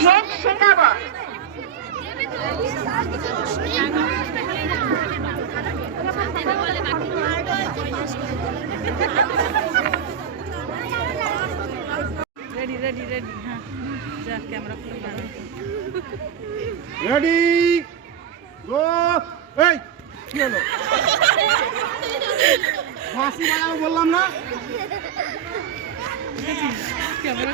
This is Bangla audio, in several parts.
শেখ রেডি রেডি রেডি হ্যাঁ যা ক্যামেরা রেডি গো এই কি হলো ফাঁসি বললাম না ক্যামেরা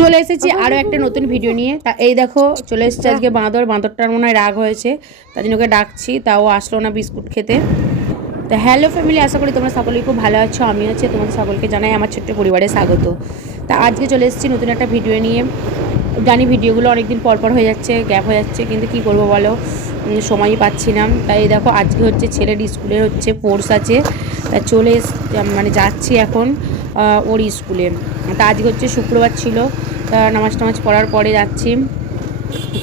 চলে এসেছি আরও একটা নতুন ভিডিও নিয়ে। তা এই দেখো চলে এসেছে আজকে বাঁদর। বাঁদরটার মনে হয় রাগ হয়েছে তার জন্য ওকে ডাকছি তাও আসলো না বিস্কুট খেতে। তো হ্যালো ফ্যামিলি আশা করি তোমরা সকলেই খুব ভালো আছো আমি আছি তোমাদের সকলকে জানাই আমার ছোট্ট পরিবারে স্বাগত। তা আজকে চলে এসেছি নতুন একটা ভিডিও নিয়ে। জানি ভিডিওগুলো অনেকদিন পর পর হয়ে যাচ্ছে গ্যাপ হয়ে যাচ্ছে কিন্তু কি করব বলো? সময়ই পাচ্ছি না। তাই দেখো আজকে হচ্ছে ছেলের স্কুলের হচ্ছে কোর্স আছে। তা চলে মানে যাচ্ছি এখন ওর স্কুলে তা আজকে হচ্ছে শুক্রবার ছিল। তা নামাজ টামাজ পড়ার পরে যাচ্ছি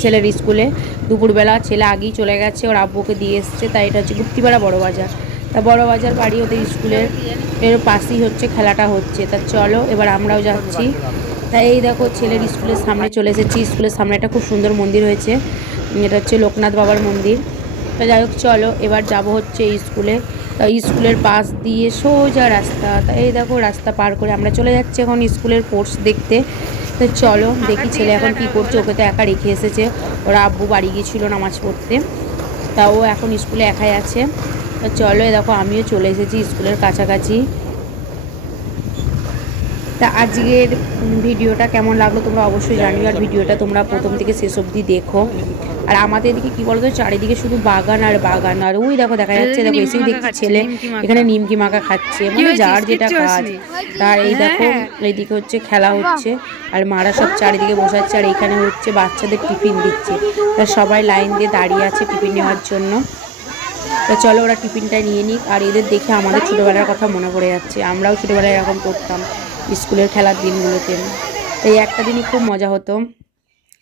ছেলের স্কুলে। দুপুরবেলা ছেলে আগেই চলে গেছে, ওর আব্বুকে দিয়ে এসছে, তাই এটা হচ্ছে গুপ্তিপাড়া বড় বাজার। তা বড় বাজার বাড়ি ওদের স্কুলের এর পাশেই হচ্ছে, খেলাটা হচ্ছে। তা চলো, এবার আমরাও যাচ্ছি। তা এই দেখো ছেলের স্কুলের সামনে চলে এসেছি। স্কুলের সামনে একটা খুব সুন্দর মন্দির হয়েছে এটা হচ্ছে লোকনাথ বাবার মন্দির। তা যাই হোক, চলো, এবার যাব হচ্ছে এই স্কুলে। স্কুলের পাশ দিয়ে সোজা রাস্তা। এই দেখো রাস্তা পার করে আমরা চলে যাচ্ছি এখন স্কুলের কোর্স দেখতে। তো চলো দেখি ছেলে এখন কি করছে, ওকে তো একা রেখে এসেছে। ওরা আব্বু বাড়ি গিয়েছিল নামাজ পড়তে। তা ও এখন স্কুলে একাই আছে। তো চলো দেখো আমিও চলে এসেছি স্কুলের কাছাকাছি। তা আজকের ভিডিওটা কেমন লাগল তোমরা অবশ্যই জানিও আর ভিডিওটা তোমরা প্রথম থেকে শেষ অবধি দেখো। আর আমাদের এদিকে কি বলতো চারিদিকে শুধু বাগান আর বাগান আর ওই দেখো দেখা যাচ্ছে দেখো এসেই দেখছি ছেলে এখানে নিমকি মাখা খাচ্ছে মানে যার যেটা কাজ। তার এই দেখো এইদিকে হচ্ছে খেলা হচ্ছে আর মারা সব চারিদিকে বসে আছে আর এখানে হচ্ছে বাচ্চাদের টিফিন দিচ্ছে। তা সবাই লাইন দিয়ে দাঁড়িয়ে আছে টিফিন নেওয়ার জন্য। তো চলো ওরা টিফিনটা নিয়ে নিক আর এদের দেখে আমাদের ছোটোবেলার কথা মনে পড়ে যাচ্ছে আমরাও ছোটোবেলায় এরকম করতাম। স্কুলের খেলার দিনগুলোতে। তাই একটা দিনই খুব মজা হতো।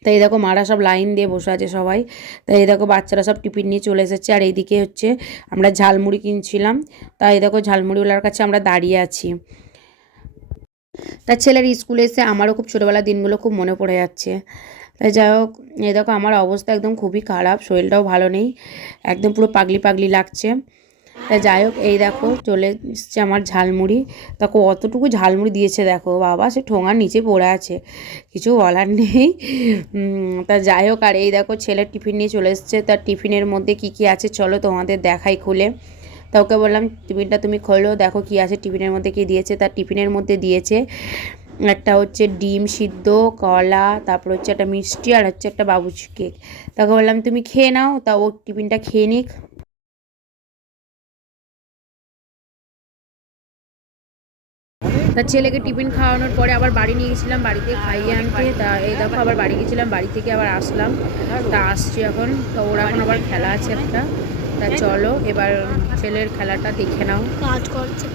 তাই দেখো মারা সব লাইন দিয়ে বসে আছে সবাই। তাই দেখো বাচ্চারা সব টিফিন নিয়ে চলে এসেছে। আর এইদিকে হচ্ছে আমরা ঝালমুড়ি কিনছিলাম। তাই দেখো ঝালমুড়িওয়ালার কাছে আমরা দাঁড়িয়ে আছি। তার ছেলের স্কুলে এসে আমারও খুব ছোটোবেলার দিনগুলো খুব মনে পড়ে যাচ্ছে। তাই যাই হোক, এই দেখো আমার অবস্থা একদম খুবই খারাপ। শরীরটাও ভালো নেই। একদম পুরো পাগলি পাগলি লাগছে। তাই যাই হোক, এই দেখো চলে এসছে আমার ঝালমুড়ি। দেখো অতটুকু ঝালমুড়ি দিয়েছে দেখো বাবা, সে ঠোঙার নিচে পড়ে আছে, কিছু বলার নেই। তা যাই হোক, আর এই দেখো ছেলের টিফিন নিয়ে চলে এসছে তার টিফিনের মধ্যে কি কি আছে চলো তোমাদের দেখাই খুলে। তা ওকে বললাম, টিফিনটা তুমি খোলো, দেখো কি আছে টিফিনের মধ্যে কি দিয়েছে। তার টিফিনের মধ্যে দিয়েছে একটা হচ্ছে ডিম সিদ্ধ, কলা, তারপর হচ্ছে একটা মিষ্টি, আর হচ্ছে একটা বাবুচি কেক। তাকে বললাম, তুমি খেয়ে নাও। তা ও টিফিনটা খেয়ে নিক। তার ছেলেকে টিফিন খাওয়ানোর পরে আবার বাড়ি নিয়ে গেছিলাম, বাড়িতে খাইয়ে আনতে। তা এই দেখো আবার বাড়ি গেছিলাম, বাড়ি থেকে আবার আসলাম। তা আসছি এখন। তো ওরা এখন আবার খেলা আছে একটা। তা চলো, এবার ছেলের খেলাটা দেখে নাও। কাজ করছে।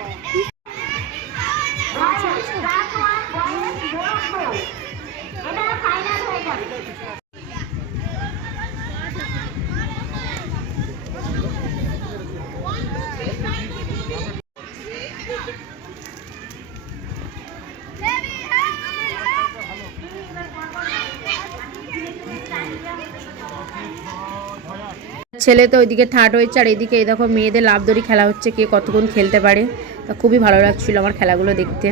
ছেলে তো ওইদিকে থার্ড হয়েছে আর এদিকে এই দেখো মেয়েদের লাভ দড়ি খেলা হচ্ছে কে কতক্ষণ খেলতে পারে। তা খুবই ভালো লাগছিল আমার খেলাগুলো দেখতে।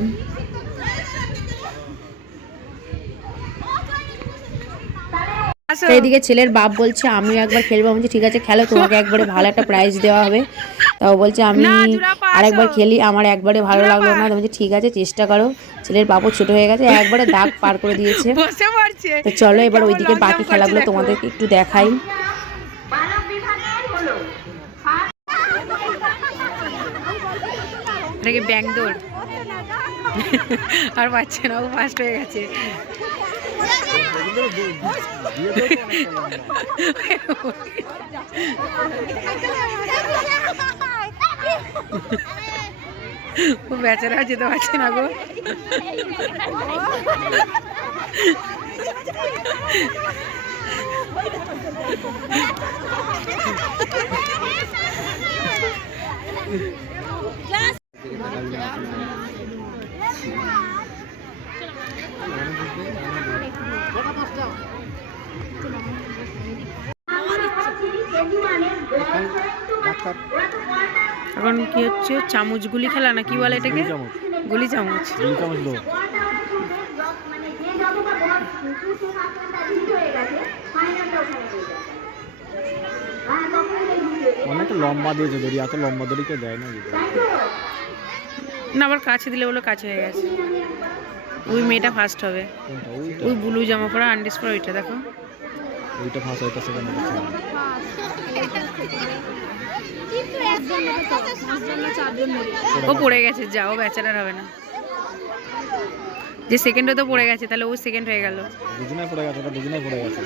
এইদিকে ছেলের বাপ বলছে আমিও একবার খেলব। আমি বলছি ঠিক আছে খেলো তোমাকে একবারে ভালো একটা প্রাইজ দেওয়া হবে। তাও বলছে আমি। আরেকবার খেলি আমার একবারে ভালো লাগল না। বলছি ঠিক আছে চেষ্টা করো। ছেলের বাপও ছোট হয়ে গেছে একবারে দাগ পার করে দিয়েছে। তো চলো এবার ওইদিকে বাকি খেলাগুলো তোমাদেরকে একটু দেখাই। এটা কি ব্যাং আর পাচ্ছে না ও ফার্স্ট হয়ে গেছে। ও বেচারা যেতে পারছে না গো। এখন কি হচ্ছে? চামচ গুলি খেলা না কি বলে এটাকে? চামচ। গুলি চামচ। অনেক লম্বা দিয়েছে দড়ি এত লম্বা দড়ি কেউ দেয় না না। আবার কাছে দিলে বলে কাছে হয়ে গেছে। ওই মেয়েটা ফার্স্ট হবে। ওই ব্লু জামা পরা আন্ডিস পরা ওইটা দেখো। ওইটা ফার্স্ট ওইটা সেকেন্ড ও পড়ে গেছে যা ও বেচারার হবে না। যে সেকেন্ডও তো পড়ে গেছে তাহলে ও সেকেন্ড হয়ে গেল। দুজনে পড়ে গেছে ওটা দুজনে পড়ে গেছে।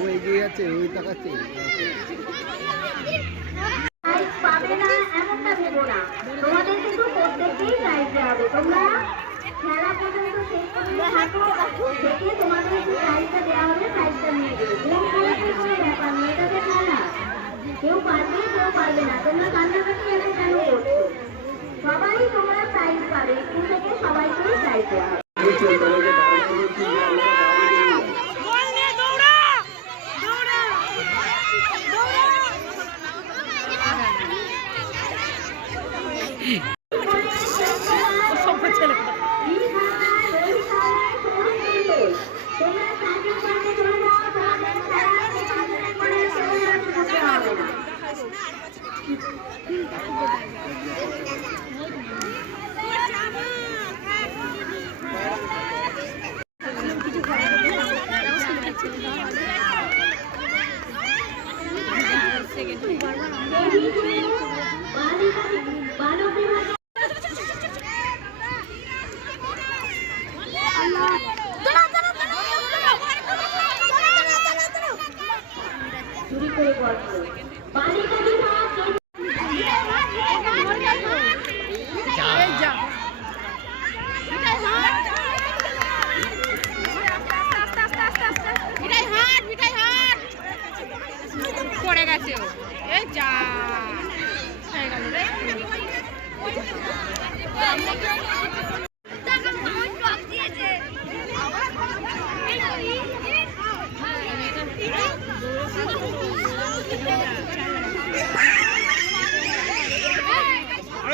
ও এগিয়ে যাচ্ছে ওই তাকাচ্ছে তোমাদের কিন্তু প্রত্যেককেই প্রাইজ দেওয়া হবে তোমরা খেলা পর্যন্ত শেষ পর্যন্ত থাকো থেকে তোমাদের যে প্রাইজটা দেওয়া হবে প্রাইজটা নিয়ে কোনো ব্যাপার নেই কেউ পারবে কেউ পারবে না। তোমরা কান্নাকাটি এনে কেন করছ? সবাই তোমরা প্রাইজ পাবে। স্কুল থেকে সবাইকেই প্রাইজ দেওয়া হবে তোমরা সাইকেল পার্কে চলে যাও তোমাদের খেলা তোমাদের করে তোমরা করতে হবে না বালক বিভাগে চুরি করে গল্প বালিকা বিভাগ পড়ে গেছে ও এই যা হয়ে গেল রে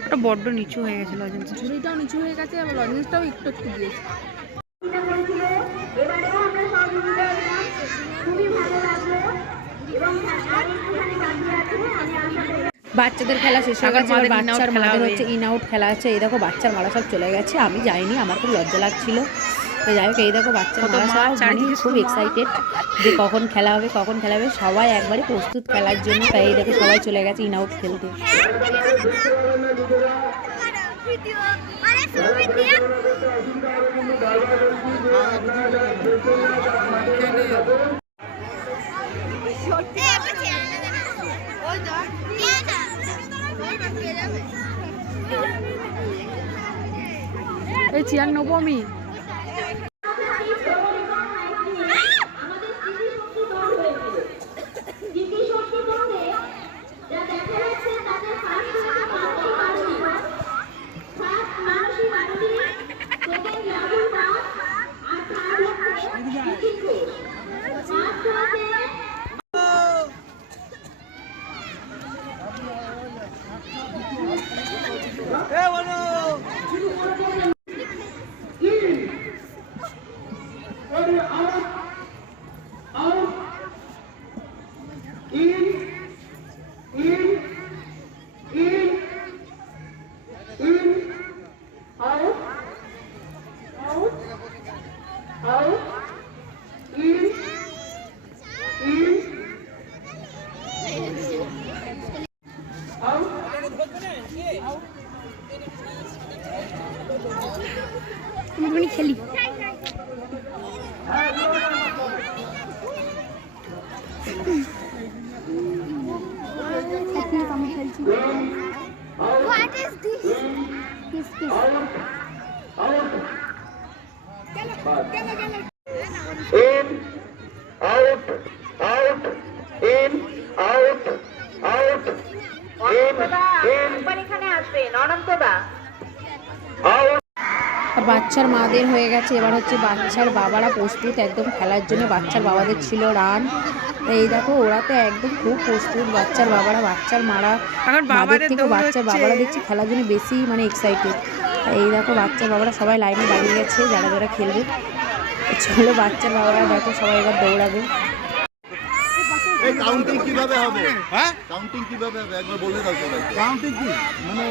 ওটা বড্ড নিচু হয়ে গেছে লজেন্স ঝুড়িটাও নিচু হয়ে গেছে এবং লজেন্সটাও একটু একটু দিয়েছে। খুবই ভালো লাগল এবং আমি আশা করি বাচ্চাদের খেলা শেষ হয়ে গেছে এবার বাচ্চার খেলা মাদের হচ্ছে ইন আউট খেলা আছে এই দেখো বাচ্চার মারা সব চলে গেছে আমি যাইনি আমার খুব লজ্জা লাগছিল তো যাই হোক এই দেখো বাচ্চার কত মারা সব মানে খুব এক্সাইটেড যে কখন খেলা হবে কখন খেলা হবে সবাই একবারে প্রস্তুত খেলার জন্য তাই এই দেখো সবাই চলে গেছে ইন আউট খেলতে এই চেয়ার নেব আমি। out. Out. খেলি What is this? বাচ্চার মাদের হয়ে গেছে। এবার হচ্ছে বাচ্চার বাবারা প্রস্তুত একদম খেলার জন্য বাচ্চার বাবাদের ছিল রান। এই দেখো ওরা তো একদম খুব প্রস্তুত বাচ্চার বাবারা বাচ্চার মারা। মাদের থেকে বাচ্চার বাবারা দেখছি খেলার জন্য বেশি মানে এক্সাইটেড এই দেখো বাচ্চার বাবারা সবাই লাইনে দাঁড়িয়ে গেছে যারা যারা খেলবে। চলো বাচ্চার বাবারা দেখো সবাই এবার দৌড়াবে। এই কাউন্টিং কীভাবে হবে? হ্যাঁ? কাউন্টিং কীভাবে হবে? একবার বলে দাও সবাই কাউন্টিং কি? মানে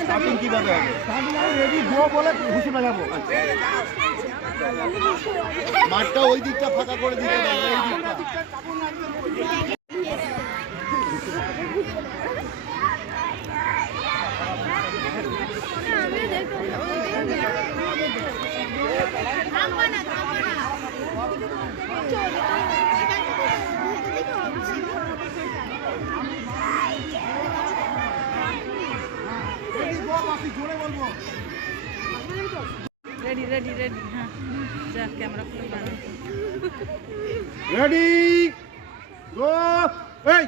স্টার্টিং কীভাবে হবে? রেডি গো বলে ঘুষি বাজাবো মাঠটা ওই দিকটা ফাঁকা করে দিতে হবে এই দিকটা। রেডি রেডি রেডি হ্যাঁ যা ক্যামেরা। রেডি গো এই!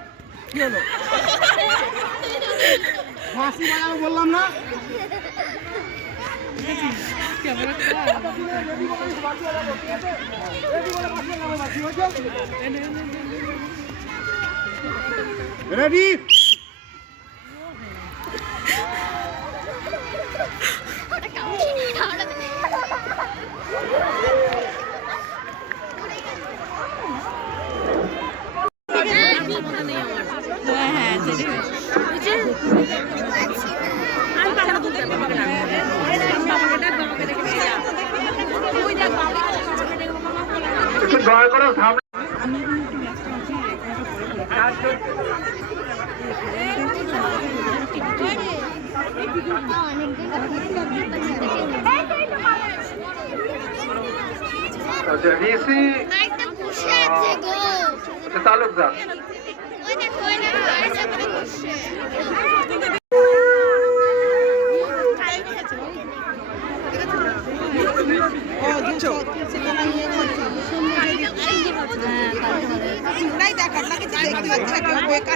কি হলো? ফাঁসি বাজাবো বললাম না? রেডি হ্যাঁ হ্যাঁ সেটাই হয়েছে। আমি পাখাটা তুলতে পারব, আমাকে ডাকবো। আমি বাবাকে ডাকবো, আমাকে ডেকে নিয়ে যা। ওই দেখ, বাবা আছে, বাবাকে ডেকে বাবা বলে দয়া করে সামনে আচ্ছা, তালুকদার। ওই দেখো ওই দেখো আরেকটা করে বসে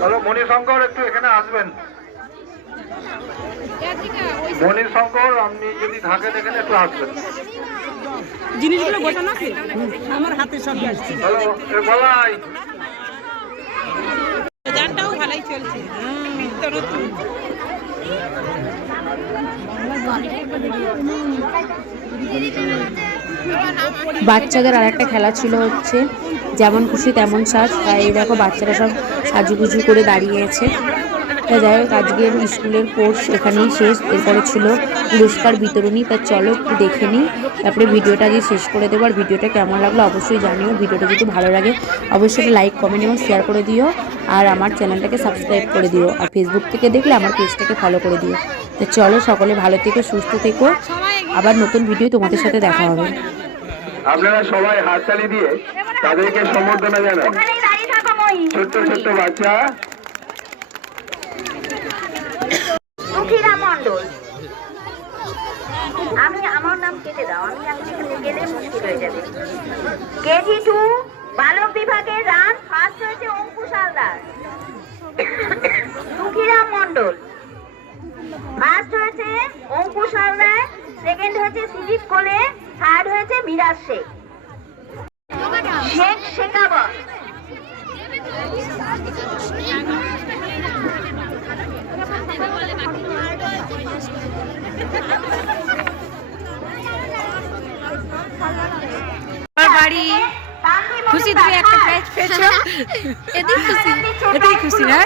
হ্যালো মণিশঙ্কর একটু এখানে আসবেন। মণিশঙ্কর আপনি যদি থাকেন এখানে একটু আসবেন। জিনিসগুলো গোছানো আছে? আমার হাতে সব আসছে। হ্যালো এ বলাই। গানটাও ভালোই চলছে। বাচ্চাদের আর একটা খেলা ছিল হচ্ছে যেমন খুশি তেমন সাজ। তাই দেখো বাচ্চারা সব সাজুগুজু করে দাঁড়িয়েছে। যাই হোক, আজকের স্কুলের কোর্স এখানেই শেষ। এরপরে ছিল পুরস্কার বিতরণী। তা চলো একটু দেখে নিই। তারপরে ভিডিওটা দিয়ে শেষ করে দেবো। আর ভিডিওটা কেমন লাগল অবশ্যই জানিও। ভিডিওটা যদি ভালো লাগে, অবশ্যই লাইক কমেন্ট এবং শেয়ার করে দিও। আর আমার চ্যানেলটাকে সাবস্ক্রাইব করে দিও। আর ফেসবুক থেকে দেখলে আমার পেজটাকে ফলো করে দিও। তো চলো সকলে ভালো থেকো, সুস্থ থেকো। আবার নতুন ভিডিও তোমাদের সাথে দেখা হবে। আপনারা সবাই হাততালি দিয়ে তাদেরকে সম্বর্ধনা জানান। ছোট্ট ছোট্ট বাচ্চা। আমি আমার নাম কেটে দাও আমি এখানে গেলে মুশকিল হয়ে যাবে। কেজি টু বালক বিভাগের রান ফার্স্ট হয়েছে অঙ্কুশ হালদার সুখীরাম মণ্ডল ফার্স্ট হয়েছে অঙ্কুশ হালদার সেকেন্ড হয়েছে সিজিত কোলে থার্ড হয়েছে মিরাজ শেখ। শেখ শেখাবত বাড়ি খুশি তুমি একটা প্যাচ পেয়েছ এতেই খুশি। এতেই খুশি না